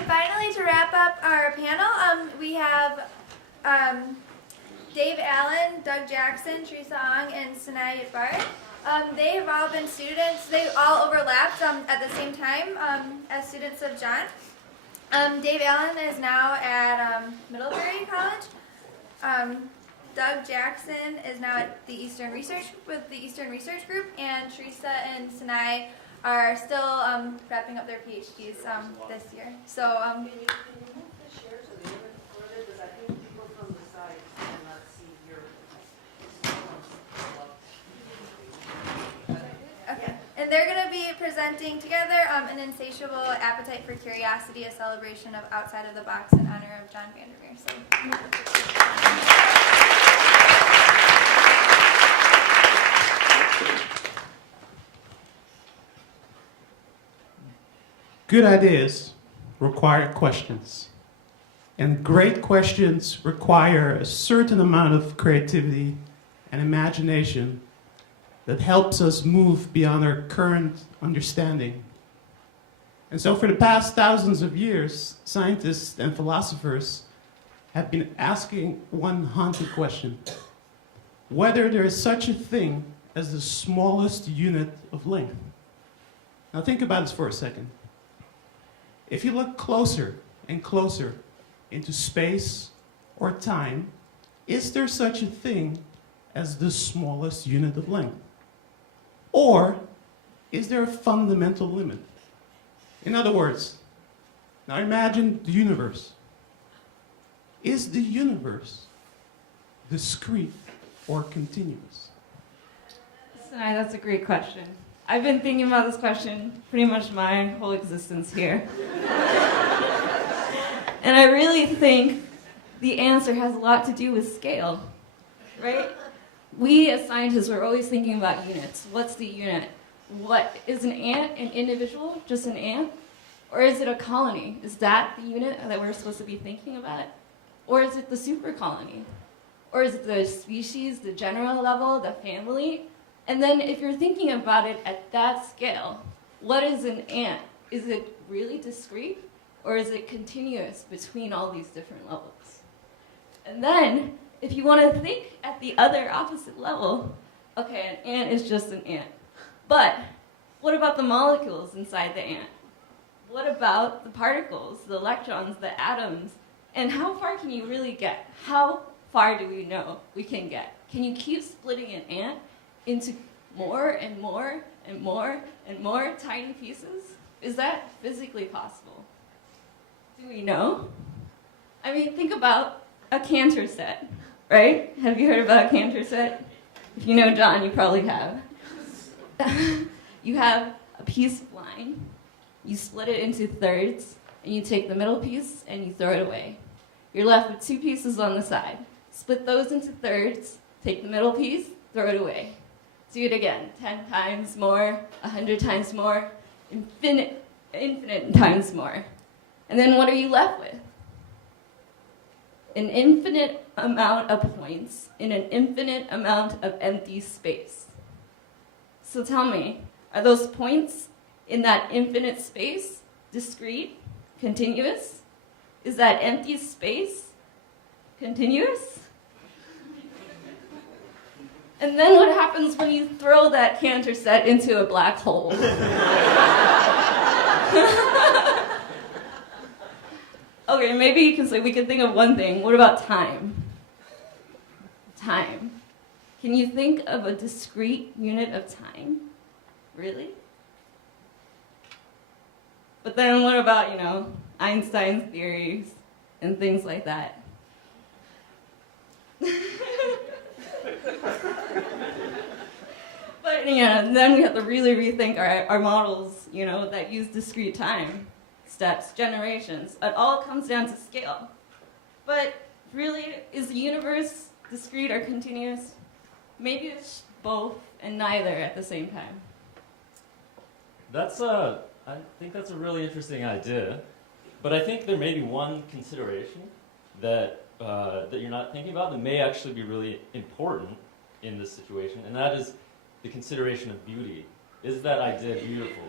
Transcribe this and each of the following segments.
finally, to wrap up our panel, we have Dave Allen, Doug Jackson, Teresa Ong, and Sinai Yatbar. They have all been students. They all overlapped at the same time as students of John. Dave Allen is now at Middlebury College. Doug Jackson is now at the Eastern Research Group, and Teresa and Sinai are still wrapping up their PhDs this year. So. Can you move the share to the other further? Because I think people from the side cannot see your. Okay, and they're going to be presenting together an insatiable appetite for curiosity, a celebration of outside of the box in honor of John Vandermeer. Good ideas require questions, and great questions require a certain amount of creativity and imagination that helps us move beyond our current understanding. And so for the past thousands of years, scientists and philosophers have been asking one haunted question: whether there is such a thing as the smallest unit of length. Now think about this for a second. If you look closer and closer into space or time, is there such a thing as the smallest unit of length? Or is there a fundamental limit? In other words, now imagine the universe. Is the universe discrete or continuous? Sinai, that's a great question. I've been thinking about this question pretty much my whole existence here. And I really think the answer has a lot to do with scale, right? We as scientists, we're always thinking about units. What's the unit? What is an ant an individual, just an ant? Or is it a colony? Is that the unit that we're supposed to be thinking about? Or is it the super colony? Or is it the species, the general level, the family? And then if you're thinking about it at that scale, what is an ant? Is it really discrete, or is it continuous between all these different levels? And then, if you want to think at the other opposite level, okay, an ant is just an ant. But what about the molecules inside the ant? What about the particles, the electrons, the atoms? And how far can you really get? How far do we know we can get? Can you keep splitting an ant into more and more and more and more tiny pieces? Is that physically possible? Do we know? I mean, think about a Cantor set, right? Have you heard about a Cantor set? If you know John, you probably have. You have a piece of line, you split it into thirds, and you take the middle piece and you throw it away. You're left with two pieces on the side. Split those into thirds, take the middle piece, throw it away. Do it again, 10 times more, 100 times more, infinite times more. And then what are you left with? An infinite amount of points in an infinite amount of empty space. So tell me, are those points in that infinite space discrete, continuous? Is that empty space continuous? And then what happens when you throw that Cantor set into a black hole? Okay, maybe you can say we can think of one thing. What about time? Time. Can you think of a discrete unit of time? Really? But then what about, Einstein's theories and things like that? But then we have to really rethink our models, that use discrete time, steps, generations. It all comes down to scale. But really, is the universe discrete or continuous? Maybe it's both and neither at the same time. I think that's a really interesting idea. But I think there may be one consideration that you're not thinking about that may actually be really important in this situation, and that is the consideration of beauty. Is that idea beautiful?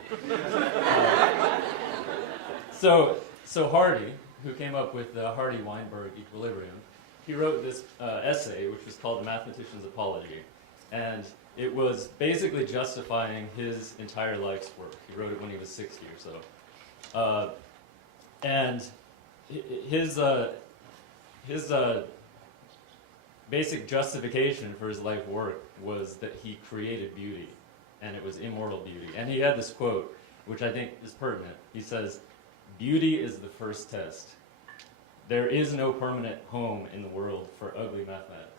So So Hardy, who came up with the Hardy-Weinberg equilibrium, he wrote this essay, which was called The Mathematicians Apology. And it was basically justifying his entire life's work. He wrote it when he was 60 or so. And his basic justification for his life work was that he created beauty, and it was immortal beauty. And he had this quote, which I think is pertinent. He says, "Beauty is the first test. There is no permanent home in the world for ugly mathematics."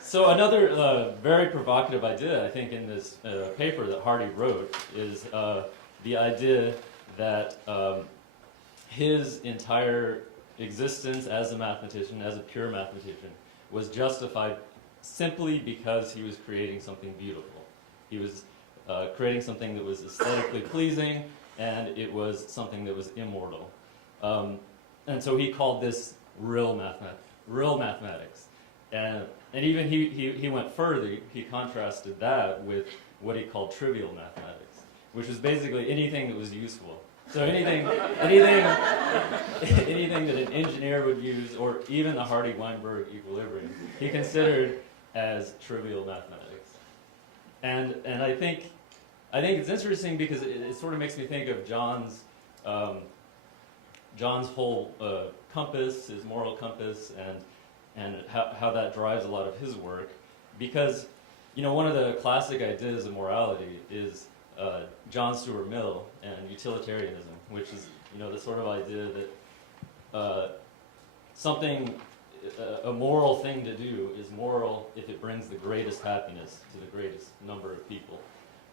So another very provocative idea, I think, in this paper that Hardy wrote is the idea that his entire existence as a mathematician, as a pure mathematician, was justified simply because he was creating something beautiful. He was creating something that was aesthetically pleasing, and it was something that was immortal. And so he called this real mathematics. And even he went further. He contrasted that with what he called trivial mathematics, which was basically anything that was useful. So anything that an engineer would use, or even the Hardy-Weinberg equilibrium, he considered as trivial mathematics. And I think it's interesting because it sort of makes me think of John's whole compass, his moral compass, and how that drives a lot of his work. Because, one of the classic ideas of morality is John Stuart Mill and utilitarianism, which is, the sort of idea that a moral thing to do is moral if it brings the greatest happiness to the greatest number of people.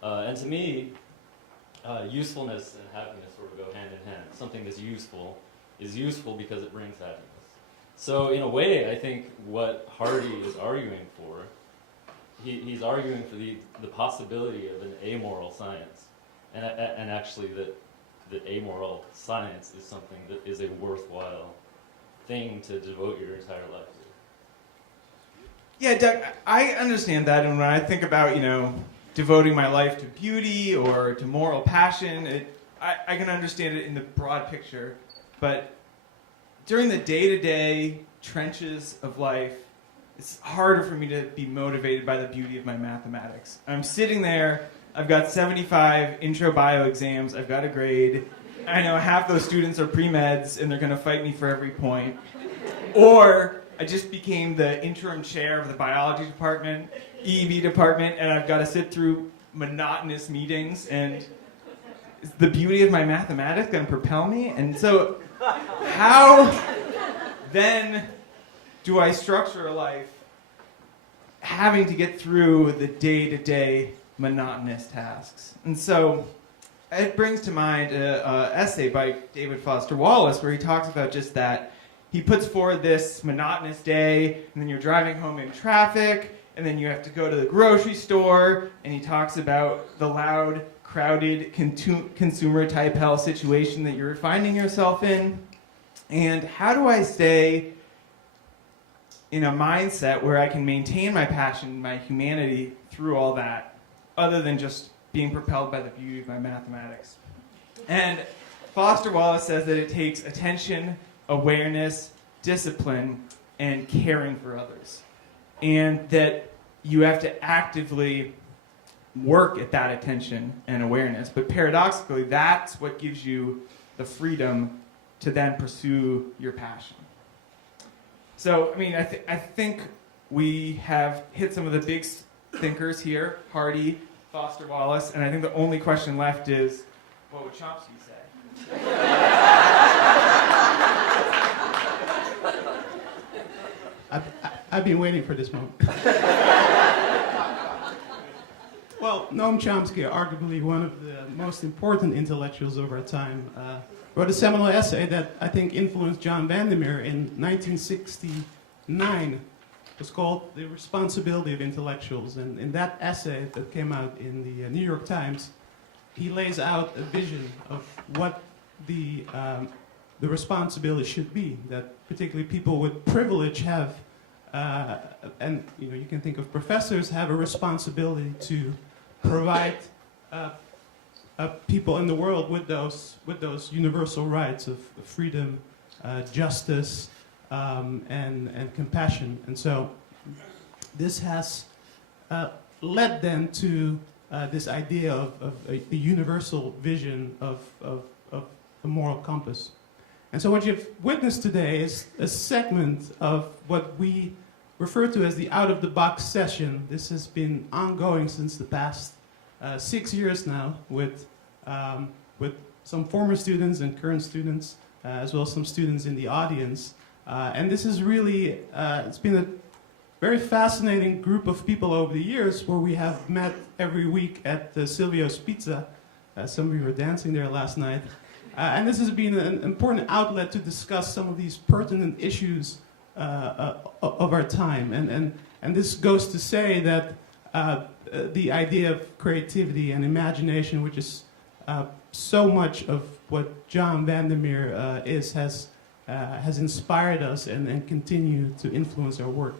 And to me, usefulness and happiness sort of go hand in hand. Something that's useful is useful because it brings happiness. So in a way, I think what Hardy is arguing for, he's arguing for the possibility of an amoral science, and actually that amoral science is something that is a worthwhile thing to devote your entire life to. Yeah, Doug, I understand that, and when I think about, devoting my life to beauty or to moral passion, I can understand it in the broad picture, but during the day-to-day trenches of life, it's harder for me to be motivated by the beauty of my mathematics. I'm sitting there, I've got 75 intro bio exams, I've got a grade, I know half those students are pre-meds and they're going to fight me for every point. Or I just became the interim chair of the biology department, EEB department, and I've got to sit through monotonous meetings, and is the beauty of my mathematics going to propel me? And so how then do I structure a life having to get through the day-to-day monotonous tasks? And so it brings to mind an essay by David Foster Wallace where he talks about just that. He puts forward this monotonous day, and then you're driving home in traffic, and then you have to go to the grocery store, and he talks about the loud, crowded, consumer-type hell situation that you're finding yourself in. And how do I stay in a mindset where I can maintain my passion, my humanity through all that, other than just being propelled by the beauty of my mathematics? And Foster Wallace says that it takes attention, awareness, discipline, and caring for others. And that you have to actively work at that attention and awareness. But paradoxically, that's what gives you the freedom to then pursue your passion. So, I think we have hit some of the big thinkers here, Hardy, Foster Wallace, and I think the only question left is, what would Chomsky say? I've been waiting for this moment. Well, Noam Chomsky, arguably one of the most important intellectuals of our time, wrote a seminal essay that I think influenced John Vandermeer in 1969. It was called The Responsibility of Intellectuals. And in that essay that came out in the New York Times, he lays out a vision of what the responsibility should be, that particularly people with privilege have, and you can think of professors, have a responsibility to provide people in the world with those universal rights of freedom, justice, and compassion. And so this has led then to this idea of a universal vision of a moral compass. And so what you've witnessed today is a segment of what we refer to as the out-of-the-box session. This has been ongoing since the past 6 years now with some former students and current students, as well as some students in the audience. And this is really, it's been a very fascinating group of people over the years where we have met every week at Silvio's Pizza. Some of you were dancing there last night. And this has been an important outlet to discuss some of these pertinent issues of our time. And this goes to say that the idea of creativity and imagination, which is so much of what John Vandermeer is, has inspired us and continue to influence our work.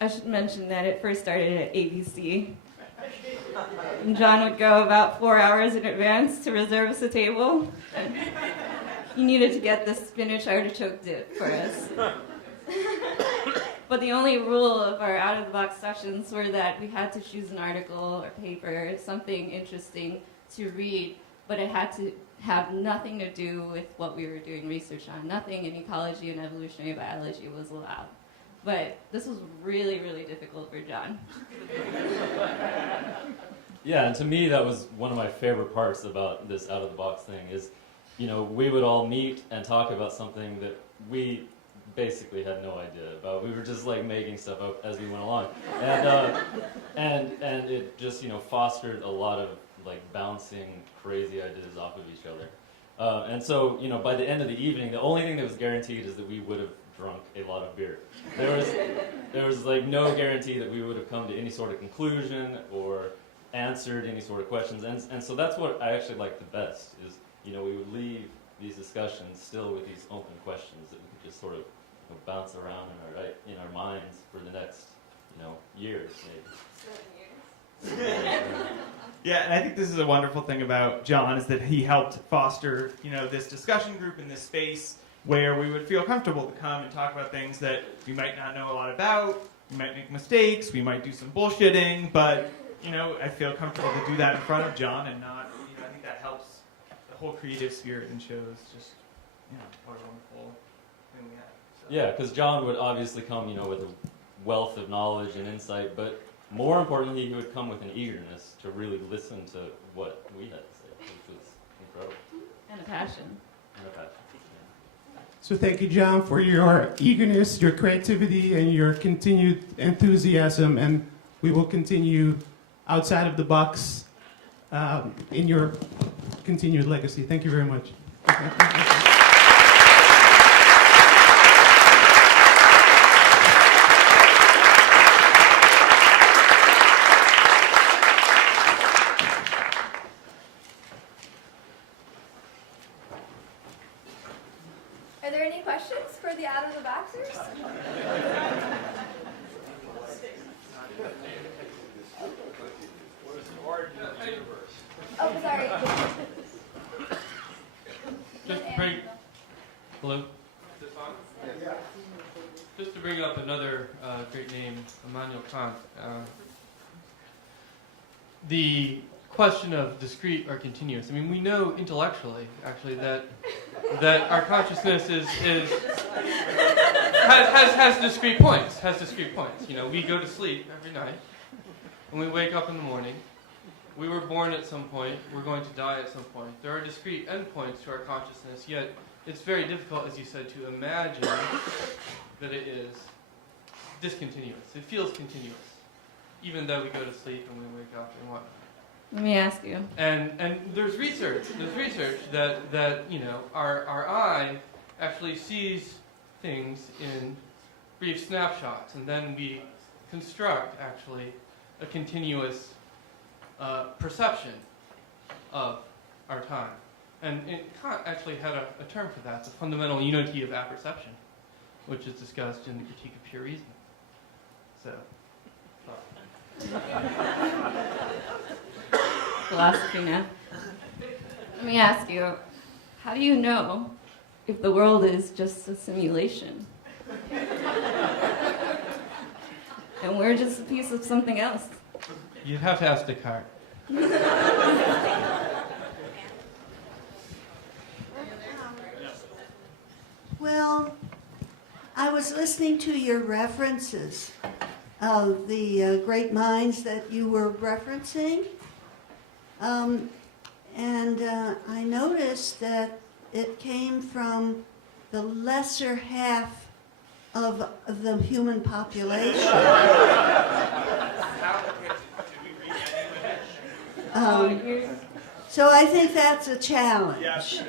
I should mention that it first started at ABC. And John would go about 4 hours in advance to reserve us a table. And he needed to get the spinach artichoke dip for us. But the only rule of our out-of-the-box sessions were that we had to choose an article or paper, something interesting to read, but it had to have nothing to do with what we were doing research on. Nothing in ecology and evolutionary biology was allowed. But this was really, really difficult for John. Yeah, and to me that was one of my favorite parts about this out-of-the-box thing is, you know, we would all meet and talk about something that we basically had no idea about. We were just like making stuff up as we went along. And it just, you know, fostered a lot of like bouncing crazy ideas off of each other. And so, you know, by the end of the evening, the only thing that was guaranteed is that we would have drunk a lot of beer. There was like no guarantee that we would have come to any sort of conclusion or answered any sort of questions. And so that's what I actually like the best is, you know, we would leave these discussions still with these open questions that we could just sort of, you know, bounce around in our minds for the next, you know, years maybe. 7 years. Yeah, and I think this is a wonderful thing about John is that he helped foster, you know, this discussion group in this space where we would feel comfortable to come and talk about things that we might not know a lot about. We might make mistakes. We might do some bullshitting, but you know, I feel comfortable to do that in front of John and not. You know, I think that helps the whole creative spirit and shows just, you know, what a wonderful thing we have. So. Yeah, because John would obviously come, you know, with a wealth of knowledge and insight, but more importantly, he would come with an eagerness to really listen to what we had to say, which was incredible. And a passion. And a passion. So thank you, John, for your eagerness, your creativity, and your continued enthusiasm. And we will continue outside of the box in your continued legacy. Thank you very much. Are there any questions for the out-of-the-boxers? Oh, sorry. Just to bring, hello? Is this on? Yeah. Just to bring up another great name, Immanuel Kant. The question of discrete or continuous. I mean, we know intellectually, actually, that our consciousness has discrete points. Has discrete points. You know, we go to sleep every night, and we wake up in the morning. We were born at some point. We're going to die at some point. There are discrete endpoints to our consciousness, yet it's very difficult, as you said, to imagine that it is discontinuous. It feels continuous, even though we go to sleep and we wake up and whatnot. Let me ask you. And there's research that you know, our eye actually sees things in brief snapshots, and then we construct, actually, a continuous perception of our time. And Kant actually had a term for that, the fundamental unity of apperception, which is discussed in the Critique of Pure Reason. So, philosophy now. Let me ask you, how do you know if the world is just a simulation? And we're just a piece of something else? You'd have to ask Descartes. Well, I was listening to your references of the great minds that you were referencing, and I noticed that it came from the lesser half of the human population. So I think that's a challenge.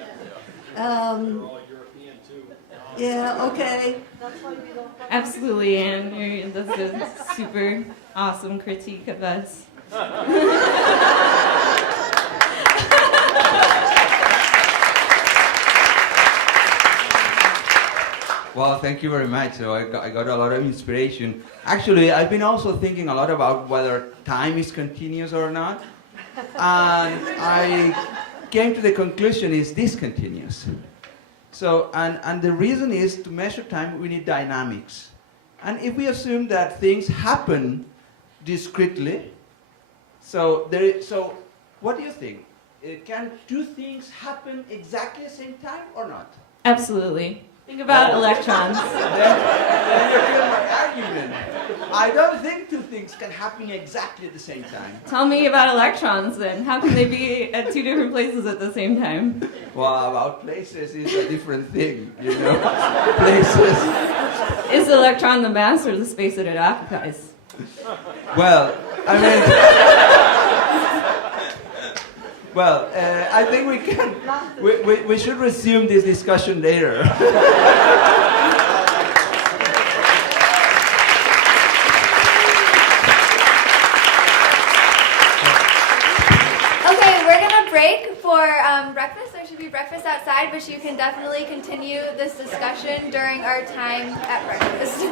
Yeah, okay. Absolutely, Anne. That's a super awesome critique of us. Well, thank you very much. So I got a lot of inspiration. Actually, I've been also thinking a lot about whether time is continuous or not. And I came to the conclusion is discontinuous. So, and the reason is to measure time, we need dynamics. And if we assume that things happen discretely, so what do you think? Can two things happen exactly at the same time or not? Absolutely. Think about electrons. Then you hear my argument. I don't think two things can happen exactly at the same time. Tell me about electrons then. How can they be at two different places at the same time? Well, about places is a different thing, you know. Places. Is the electron the mass or the space that it occupies? Well, I mean. Well, I think we can. We should resume this discussion later. Okay, we're gonna break for breakfast. There should be breakfast outside, but you can definitely continue this discussion during our time at breakfast.